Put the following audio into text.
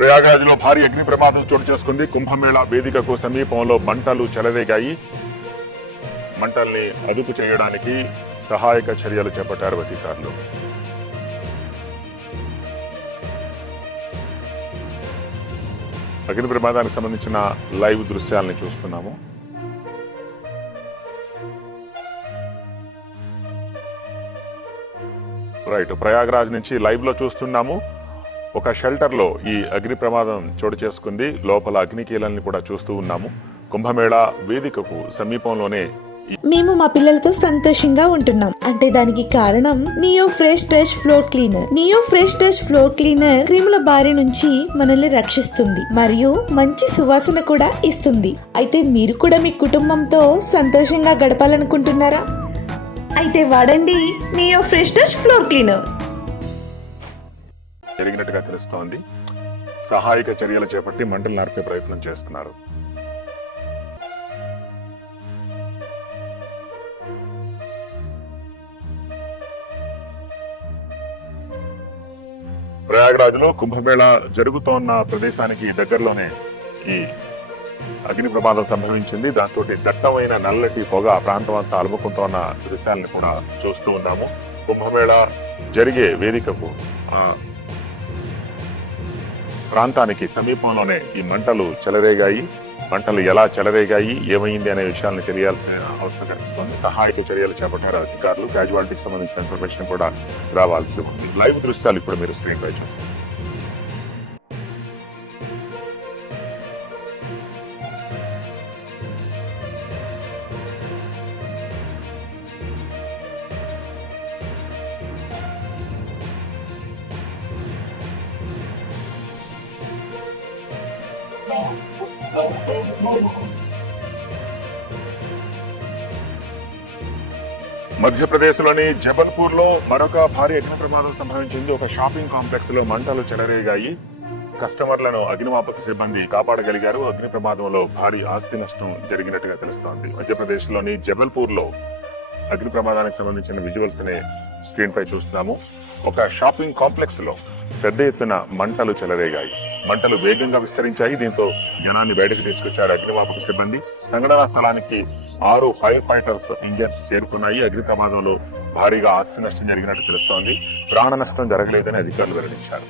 ప్రయాగరాజ్లో భారీ అగ్ని ప్రమాదం చోటు చేసుకుంది. కుంభమేళా వేదికకు సమీపంలో మంటలు చెలరేగాయి. మంటల్ని అదుపు చేయడానికి సహాయక చర్యలు చేపట్టారు అధికారులు. అగ్ని ప్రమాదానికి సంబంధించిన లైవ్ దృశ్యాలని చూస్తున్నాము. రైట్, ప్రయాగరాజ్ నుంచి లైవ్ లో చూస్తున్నాము. ఒక షెల్టర్ లో ఈ అగ్ని ప్రమాదం చోటు చేసుకుంది. లోపల అగ్నికీలల్ని కూడా చూస్తూ ఉన్నాము. కుంభమేళా వేదికకు సమీపంలోనే మేము మా పిల్లలతో సంతోషంగా ఉంటున్నాం అంటే దానికి కారణం Neo Fresh Touch floor cleaner. Neo Fresh Touch floor cleaner క్రిముల బారి నుంచి మనల్ని రక్షిస్తుంది మరియు మంచి సువాసన కూడా ఇస్తుంది. అయితే మీరు కూడా మీ కుటుంబంతో సంతోషంగా గడపాలనుకుంటున్నారా? అయితే వాడండి neo Fresh Touch floor cleaner. జరిగినట్టుగా తెలుస్తోంది. సహాయక చర్యలు చేపట్టి మంటలు నడిపే ప్రయత్నం చేస్తున్నారు. ప్రయాగరాజ్ లో కుంభమేళా జరుగుతోన్న ప్రదేశానికి దగ్గరలోనే ఈ అగ్ని ప్రమాదం సంభవించింది. దాంతో దట్టమైన నల్లటి పొగ ప్రాంతం అంతా అలుముకుంటోన్న దృశ్యాలను కూడా చూస్తూ ఉన్నాము. కుంభమేళా జరిగే వేదికకు ప్రాంతానికి సమీపంలోనే ఈ మంటలు చెలరేగాయి. మంటలు ఎలా చెలరేగాయి, ఏమైంది అనే విషయాలను తెలియాల్సిన అవసరం కనిపిస్తోంది. సహాయక చర్యలు చేపట్టారు అధికారులు. క్యాజువాలిటీకి సంబంధించిన ఇన్ఫర్మేషన్ కూడా రావాల్సి ఉంది. లైవ్ దృశ్యాలు ఇప్పుడు మీరు స్క్రీన్ పై చూస్తారు. మధ్యప్రదేశ్ లోని జబల్పూర్ లో మరొక భారీ అగ్ని ప్రమాదం సంభవించింది. ఒక షాపింగ్ కాంప్లెక్స్ లో మంటలు చెలరేగాయి. కస్టమర్లను అగ్నిమాపక సిబ్బంది కాపాడగలిగారు. అగ్ని ప్రమాదంలో భారీ ఆస్తి నష్టం జరిగినట్టుగా తెలుస్తోంది. మధ్యప్రదేశ్ లోని జబల్పూర్ లో అగ్ని ప్రమాదానికి సంబంధించిన విజువల్స్ నే స్క్రీన్ పై చూస్తున్నాము. ఒక షాపింగ్ కాంప్లెక్స్ లో పెద్ద ఎత్తున మంటలు చెలరేగాయి. మంటలు వేగంగా విస్తరించాయి. దీంతో జనాన్ని బయటకు తీసుకొచ్చారు అగ్నిమాపక సిబ్బంది. సంఘటనా స్థలానికి 6 ఫైర్ ఫైటర్స్ ఇంజన్స్ చేరుకున్నాయి. అగ్ని ప్రమాదంలో భారీగా ఆస్తి నష్టం జరిగినట్టు తెలుస్తోంది. ప్రాణ నష్టం జరగలేదని అధికారులు వెల్లడించారు.